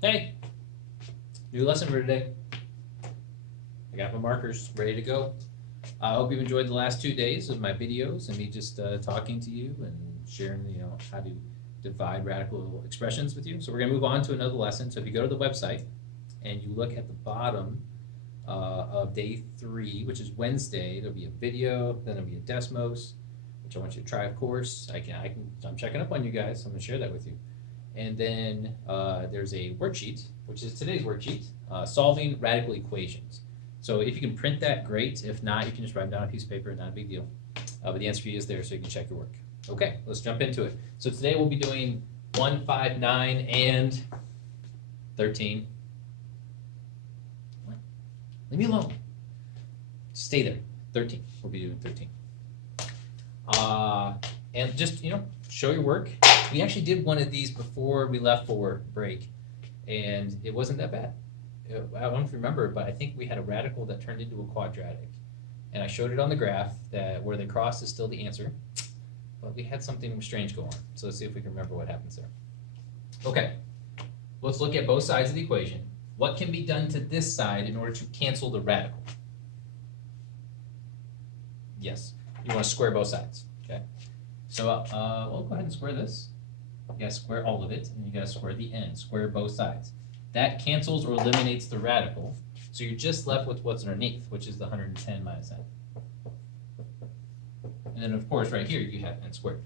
Hey, new lesson for today. I got my markers ready to go. I hope you've enjoyed the last 2 days of my videos and me just talking to you and sharing, how to divide radical expressions with you. So we're going to move on to another lesson. So if you go to the website and you look at the bottom of day 3, which is Wednesday, there'll be a video, then there'll be a Desmos, which I want you to try, of course. I'm checking up on you guys, so I'm going to share that with you. And then there's a worksheet, which is today's worksheet, solving radical equations. So if you can print that, great. If not, you can just write down a piece of paper, not a big deal. But the answer key is there, so you can check your work. Okay, let's jump into it. So today we'll be doing 1, 5, 9, and 13. What? Leave me alone. Stay there. 13. We'll be doing 13. And just, show your work. We actually did one of these before we left for break, and it wasn't that bad. I don't know if you remember, but I think we had a radical that turned into a quadratic. And I showed it on the graph that where they cross is still the answer, but we had something strange go on. So let's see if we can remember what happens there. Okay, let's look at both sides of the equation. What can be done to this side in order to cancel the radical? Yes, you want to square both sides, okay? So we'll go ahead and square this. You gotta square all of it, and you gotta square the end, square both sides. That cancels or eliminates the radical, so you're just left with what's underneath, which is the 110 minus n. And then, of course, right here, you have n squared.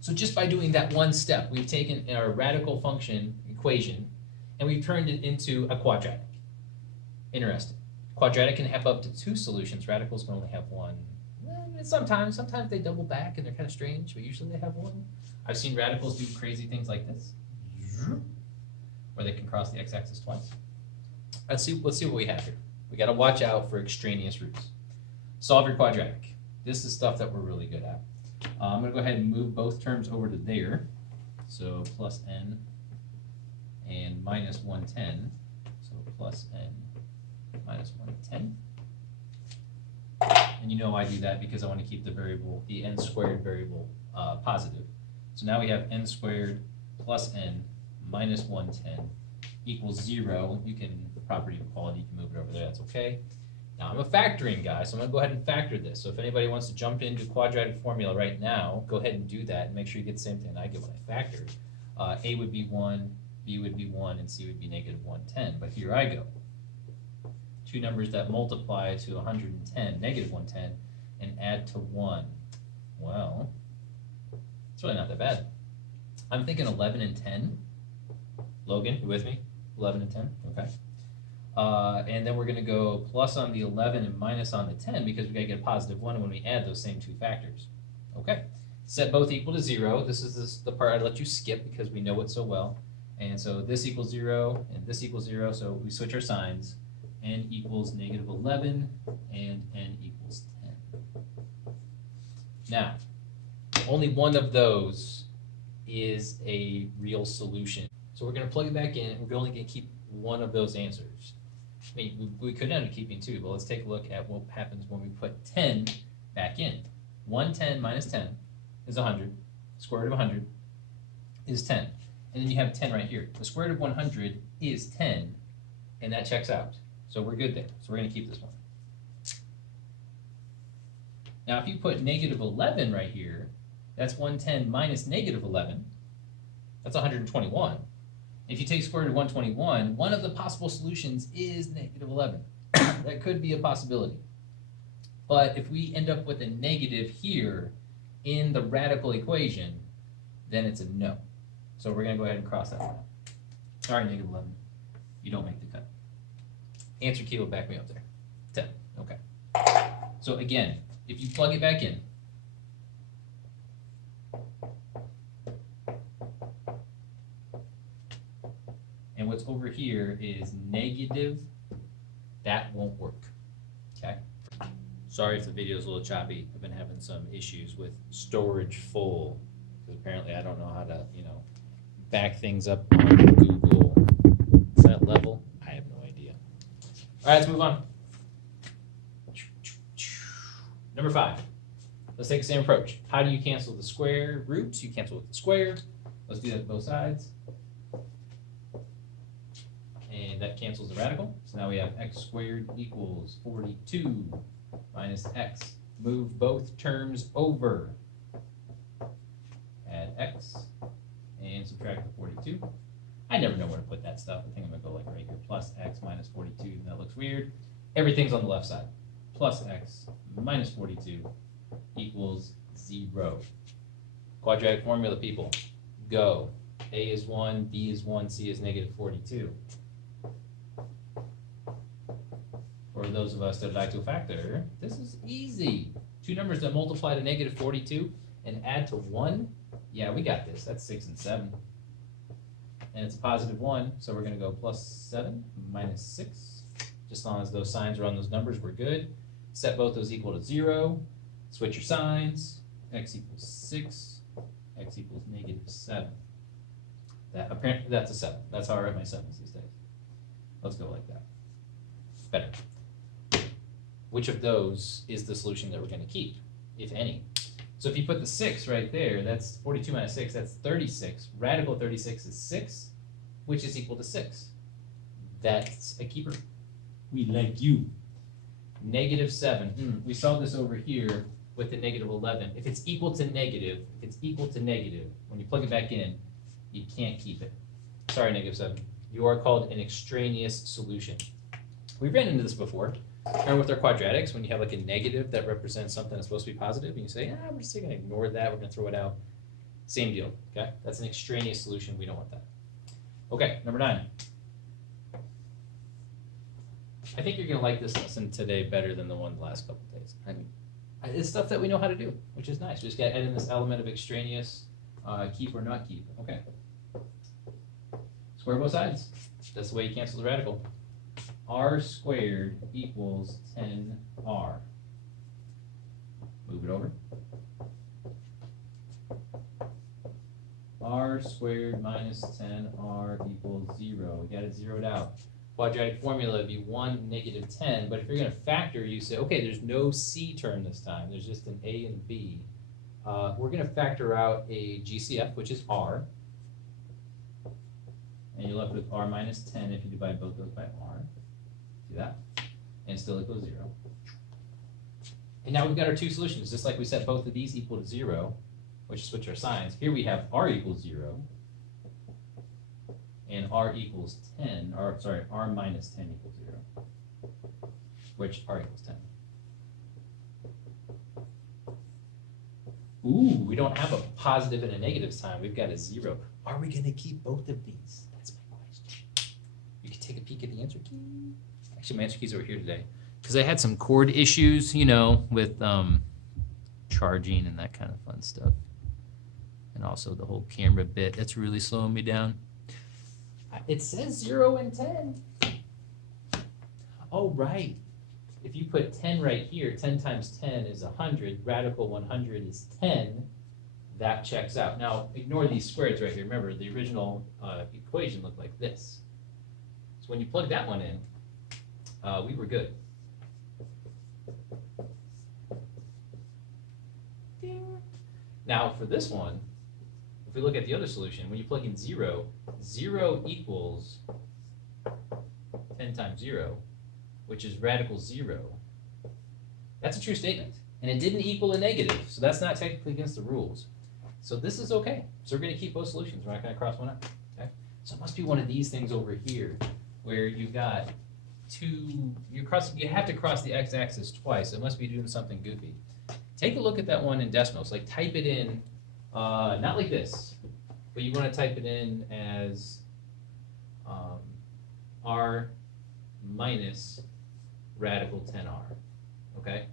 So just by doing that one step, we've taken our radical function equation, and we've turned it into a quadratic. Interesting. Quadratic can have up to 2 solutions. Radicals can only have one. Sometimes they double back, and they're kind of strange, but usually they have one. I've seen radicals do crazy things like this, where they can cross the x-axis twice. Let's see what we have here. We got to watch out for extraneous roots. Solve your quadratic. This is stuff that we're really good at. I'm going to go ahead and move both terms over to there. So plus n and minus 110. So plus n minus 110. And I do that because I want to keep the n squared variable positive. So now we have n squared plus n minus 110 equals 0. You can, the property of equality, you can move it over there, that's okay. Now I'm a factoring guy, so I'm going to go ahead and factor this. So if anybody wants to jump into quadratic formula right now, go ahead and do that and make sure you get the same thing I get when I factor. A would be 1, B would be 1, and C would be negative 110. But here I go. 2 numbers that multiply to 110, negative 110, and add to 1. Well, it's really not that bad. I'm thinking 11 and 10. Logan, you with me? 11 and 10, okay. And then we're going to go plus on the 11 and minus on the 10 because we got to get a positive 1 when we add those same 2 factors. Okay, set both equal to 0. This is the part I let you skip because we know it so well. And so this equals 0 and this equals 0, so we switch our signs. N equals negative 11 and n equals 10. Now, only one of those is a real solution. So we're going to plug it back in, and we're only going to keep one of those answers. I mean, we could end up keeping 2, but let's take a look at what happens when we put 10 back in. 110 minus 10 is 100. Square root of 100 is 10. And then you have 10 right here. The square root of 100 is 10, and that checks out. So we're good there. So we're going to keep this one. Now, if you put negative 11 right here, that's 110 minus negative 11. That's 121. If you take square root of 121, one of the possible solutions is negative 11. That could be a possibility. But if we end up with a negative here in the radical equation, then it's a no. So we're going to go ahead and cross that one out. Sorry, negative 11. You don't make the cut. Answer key will back me up there. 10. Okay. So again, if you plug it back in, and what's over here is negative, that won't work. Okay? Sorry if the video is a little choppy. I've been having some issues with storage full, because apparently I don't know how to, back things up on Google. Is that level? I have no idea. All right, let's move on. Number 5. Let's take the same approach. How do you cancel the square roots? You cancel with the square. Let's do that to both sides. And that cancels the radical. So now we have x squared equals 42 minus x. Move both terms over. Add x and subtract the 42. I never know where to put that stuff. I think I'm going to go like right here. Plus x minus 42. And that looks weird. Everything's on the left side. Plus x minus 42 equals 0. Quadratic formula, people. Go. A is 1, B is 1, C is negative 42. For those of us that like to factor, this is easy. Two numbers that multiply to negative 42 and add to 1. Yeah, we got this. That's 6 and 7. And it's a positive 1, so we're going to go plus 7 minus 6. Just as long as those signs are on those numbers, we're good. Set both those equal to 0. Switch your signs. X equals 6. X equals negative 7. That apparently that's a 7. That's how I write my 7s these days. Let's go like that. Better. Which of those is the solution that we're going to keep, if any? So if you put the 6 right there, that's 42 minus 6, that's 36. Radical 36 is 6, which is equal to 6. That's a keeper. We like you. Negative 7. We saw this over here with the negative 11. If it's equal to negative, when you plug it back in, you can't keep it. Sorry, negative 7. You are called an extraneous solution. We ran into this before. Remember with our quadratics, when you have like a negative that represents something that's supposed to be positive, and you say, we're just going to ignore that, we're going to throw it out. Same deal, okay? That's an extraneous solution. We don't want that. Okay, number 9. I think you're going to like this lesson today better than the one the last couple of days. I mean, it's stuff that we know how to do, which is nice. We just got to add in this element of extraneous, keep or not keep. Okay. Square both sides. That's the way you cancel the radical. R squared equals 10R. Move it over. R squared minus 10R equals 0. We got it zeroed out. Quadratic formula would be 1, negative 10. But if you're going to factor, you say, okay, there's no C term this time. There's just an A and B. We're going to factor out a GCF, which is R. And you're left with R minus 10 if you divide both those by R. See that? And still equals 0. And now we've got our two solutions. Just like we set both of these equal to 0, which is switch our signs. Here we have R equals 0. And R equals 10, or sorry, R minus 10 equals 0. Which R equals 10. Ooh, we don't have a positive and a negative sign. We've got a 0. Are we going to keep both of these? That's my question. You can take a peek at the answer key. Actually, my answer key's over here today. Because I had some cord issues, with charging and that kind of fun stuff. And also the whole camera bit. That's really slowing me down. It says 0 and 10. Oh, right. If you put 10 right here, 10 times 10 is 100. Radical 100 is 10. That checks out. Now, ignore these squares right here. Remember, the original equation looked like this. So when you plug that one in, we were good. Ding. Now, for this one, if we look at the other solution, when you plug in 0, 0 equals 10 times 0, which is radical 0. That's a true statement. And it didn't equal a negative, so that's not technically against the rules. So this is okay. So we're going to keep both solutions. We're not going to cross one out. Okay? So it must be one of these things over here where you've got two, you have to cross the x-axis twice. It must be doing something goofy. Take a look at that one in decimals. Like type it in, not like this, but you want to type it in as r minus radical 10r, okay?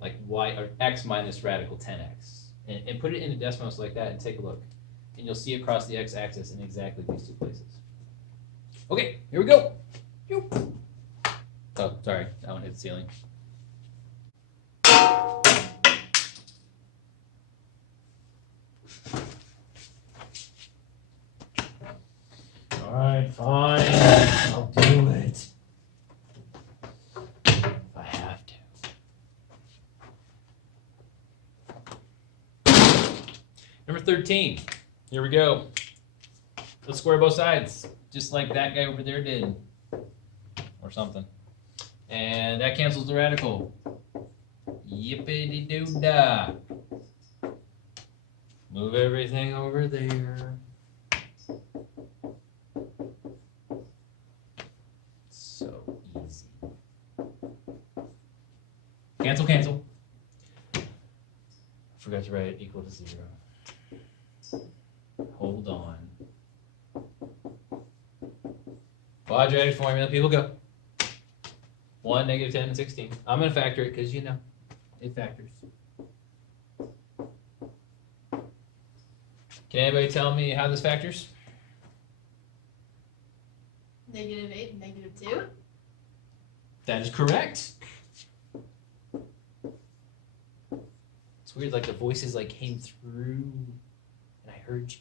Like y or x minus radical 10x. And put it into decimals like that and take a look. And you'll see across the x-axis in exactly these two places. Okay, here we go. Oh, sorry, that one hit the ceiling. All right, fine, I'll do it. If I have to. Number 13, here we go. Let's square both sides, just like that guy over there did. Or something. And that cancels the radical. Yippity-doo-dah. Move everything over there. So easy. Cancel, cancel. Forgot to write it equal to 0. Hold on. Quadratic formula, people go. 1, negative 10, and 16. I'm going to factor it because, you know, it factors. Can anybody tell me how this factors? -8 and -2. That is correct. It's weird, like the voices like came through and I heard you.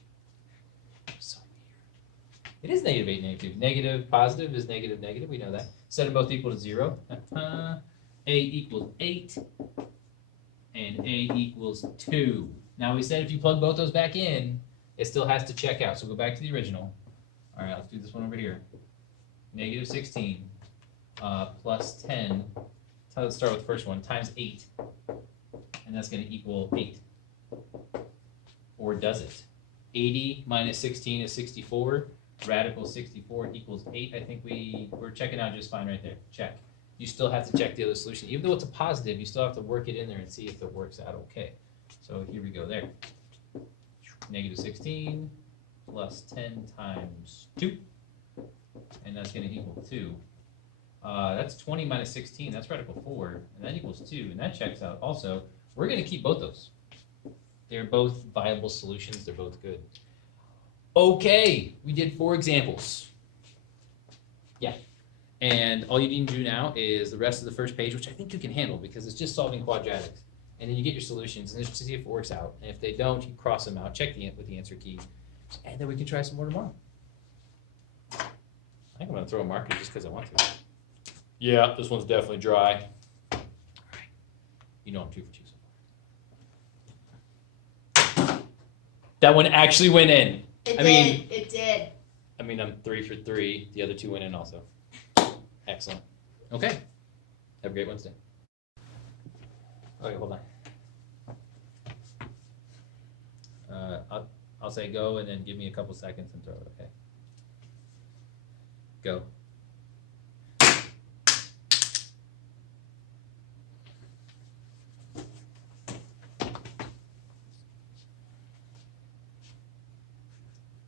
So weird. It is -8, -2. Negative, positive is negative, negative. We know that. Set them both equal to 0. A equals 8 and A equals 2. Now we said if you plug both those back in, it still has to check out. So go back to the original. All right, let's do this one over here. -16 plus 10. So let's start with the first one, times 8. And that's going to equal 8. Or does it? 80 minus 16 is 64. Radical 64 equals 8. I think we're checking out just fine right there. Check. You still have to check the other solution. Even though it's a positive, you still have to work it in there and see if it works out okay. So here we go there. -16 plus 10 times 2. And that's going to equal 2. That's 20 minus 16. That's radical 4. And that equals 2. And that checks out also. We're going to keep both those. They're both viable solutions. They're both good. Okay. We did 4 examples. Yeah. And all you need to do now is the rest of the first page, which I think you can handle because it's just solving quadratics. And then you get your solutions and just see if it works out. And if they don't, you cross them out, check with the answer key. And then we can try some more tomorrow. I think I'm going to throw a marker just because I want to. Yeah, this one's definitely dry. All right. You know I'm 2 for 2 so far. That one actually went in. It did. I mean, I'm 3 for 3. The other 2 went in also. Excellent. Okay. Have a great Wednesday. Okay, hold on. I'll say go and then give me a couple seconds and throw it, okay? Go.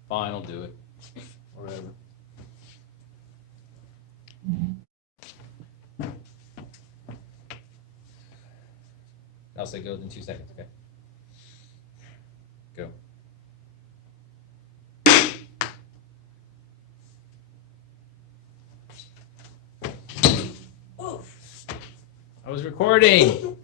Fine, I'll do it. Or whatever. I'll say go in 2 seconds, okay? Go. Oof. I was recording.